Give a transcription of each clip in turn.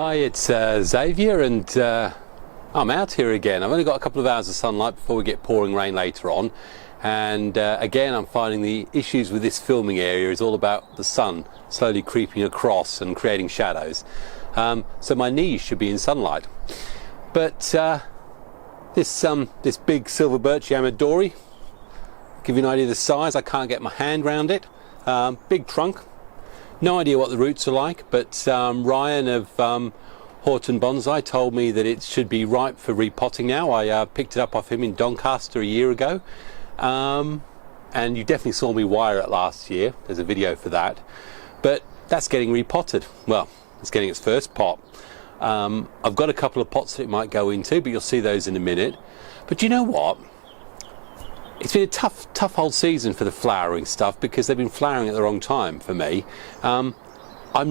Hi, it's Xavier, and I'm out here again. I've only got a couple of hours of sunlight before we get pouring rain later on, and again I'm finding the issues with this filming area is all about the sun slowly creeping across and creating shadows. So my knees should be in sunlight, but this big silver birch Yamadori, give you an idea of the size. I can't get my hand around it. Big trunk. No idea what the roots are like, but Ryan of Horton Bonsai told me that it should be ripe for repotting now. I picked it up off him in Doncaster a year ago, and you definitely saw me wire it last year. There's a video for that, but that's getting repotted. Well, it's getting its first pot. I've got a couple of pots that it might go into, but you'll see those in a minute. But you know what? It's been a tough whole season for the flowering stuff because they've been flowering at the wrong time for me. I'm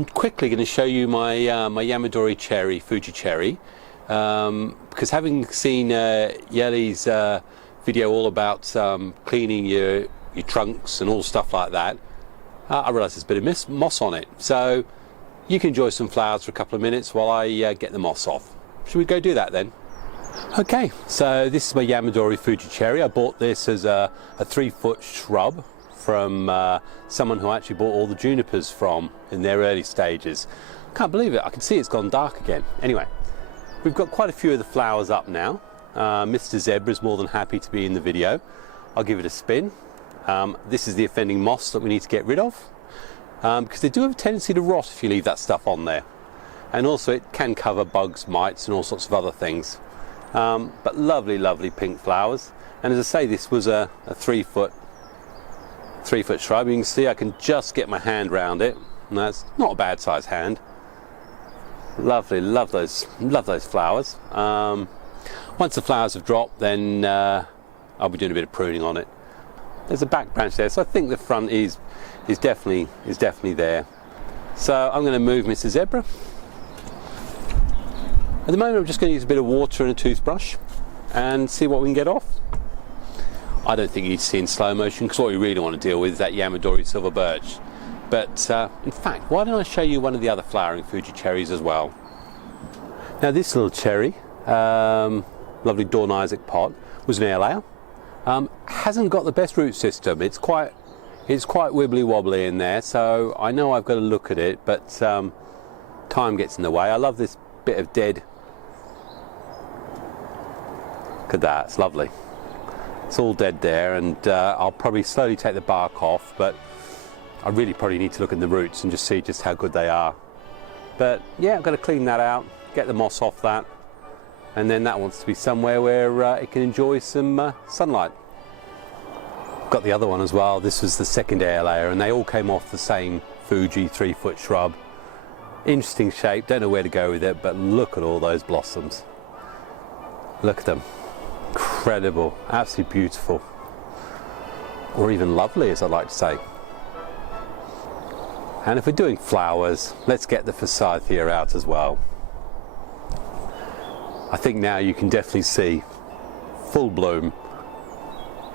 quickly going to show you my Yamadori cherry, Fuji cherry, because having seen Yeli's video all about cleaning your trunks and all stuff like that, I realised there's a bit of moss on it. So you can enjoy some flowers for a couple of minutes while I get the moss off. Should we go do that then? Okay, so this is my Yamadori Fuji cherry. I bought this as a 3-foot shrub from someone who I actually bought all the junipers from in their early stages. Can't believe it, I can see it's gone dark again. Anyway, we've got quite a few of the flowers up now. Mr. Zebra is more than happy to be in the video. I'll give it a spin. This is the offending moss that we need to get rid of, because they do have a tendency to rot if you leave that stuff on there. And also it can cover bugs, mites and all sorts of other things. But lovely pink flowers, and as I say, this was a 3-foot shrub. You can see I can just get my hand round it, and that's not a bad size hand. Lovely, love those flowers. Once the flowers have dropped, then I'll be doing a bit of pruning on it. There's a back branch there, so I think the front is definitely there. So I'm going to move Mr. Zebra. At the moment I'm just going to use a bit of water and a toothbrush and see what we can get off. I don't think you need to see in slow motion, because what we really want to deal with is that Yamadori silver birch. But in fact, why don't I show you one of the other flowering Fuji cherries as well. Now this little cherry, lovely Dawn Isaac pot, was an air hasn't got the best root system. It's quite wibbly wobbly in there, so I know I've got to look at it, but time gets in the way. I love this bit of dead. Look at that, it's lovely. It's all dead there, and I'll probably slowly take the bark off, but I really probably need to look at the roots and just see just how good they are. But yeah, I've got to clean that out, get the moss off that, and then that wants to be somewhere where it can enjoy some sunlight. Got the other one as well. This was the second air layer, and they all came off the same Fuji 3-foot shrub. Interesting shape, don't know where to go with it, but look at all those blossoms. Look at them. Incredible, absolutely beautiful. Or even lovely, as I like to say. And if we're doing flowers, let's get the Forsythia out as well. I think now you can definitely see full bloom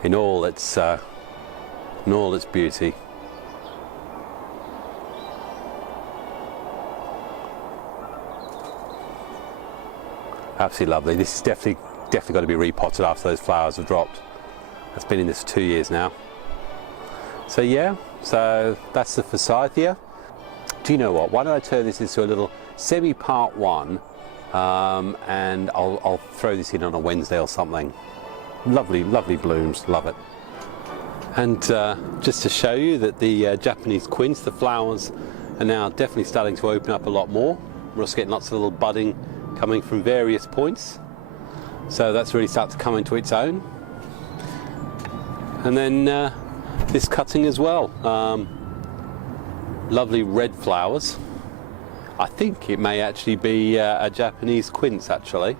in all its beauty. Absolutely lovely. This is definitely got to be repotted after those flowers have dropped. It's been in this for 2 years now. So yeah, so that's the Forsythia. Do you know what? Why don't I turn this into a little semi-part 1, and I'll throw this in on a Wednesday or something. Lovely blooms, love it. And just to show you that the Japanese quince, the flowers are now definitely starting to open up a lot more. We're also getting lots of little budding coming from various points, so that's really starting to come into its own. And then this cutting as well, lovely red flowers. I think it may actually be a Japanese quince actually.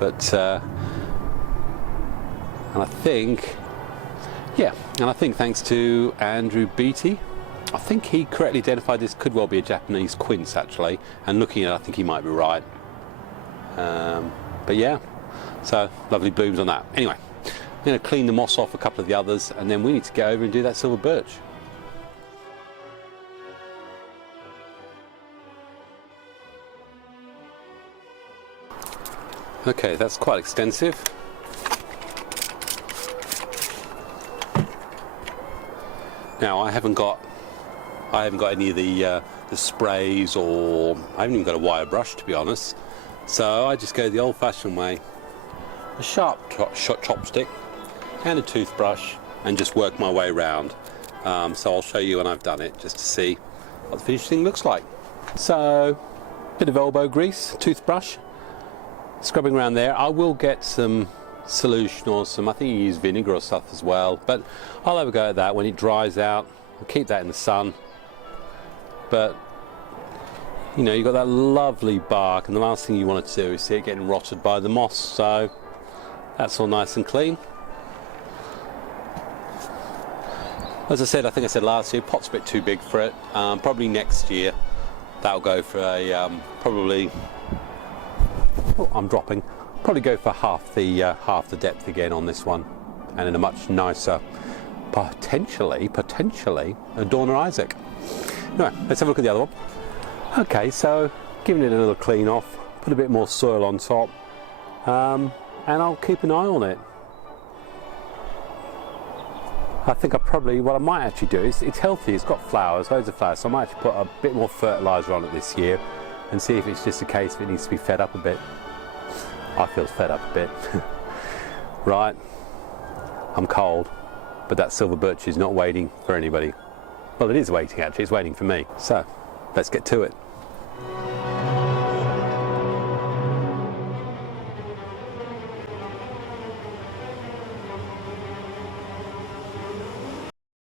But and I think thanks to Andrew Beattie, I think he correctly identified this could well be a Japanese quince actually, and looking at it I think he might be right. But yeah, so lovely blooms on that. Anyway, I'm going to clean the moss off a couple of the others, and then we need to go over and do that silver birch. Okay, that's quite extensive. Now I haven't got any of the sprays, or I haven't even got a wire brush, to be honest. So I just go the old-fashioned way: a sharp chopstick and a toothbrush, and just work my way around. So I'll show you when I've done it, just to see what the finished thing looks like. So, bit of elbow grease, toothbrush, scrubbing around there. I will get some solution or some, I think you use vinegar or stuff as well, but I'll have a go at that when it dries out. I'll keep that in the sun. But you know, you've got that lovely bark, and the last thing you want to do is see it getting rotted by the moss. So that's all nice and clean. As I said, I think I said last year, pot's a bit too big for it. Probably next year that'll go for a probably, oh, I'm dropping, probably go for half the depth again on this one, and in a much nicer, potentially a Dorner Isaac. Anyway, let's have a look at the other one. Okay, so giving it a little clean off, put a bit more soil on top, and I'll keep an eye on it. I think what I might actually do is, it's healthy, it's got flowers, loads of flowers, so I might actually put a bit more fertiliser on it this year and see if it's just a case of it needs to be fed up a bit. I feel fed up a bit. Right, I'm cold, but that silver birch is not waiting for anybody. Well, it is waiting actually, it's waiting for me. So, let's get to it.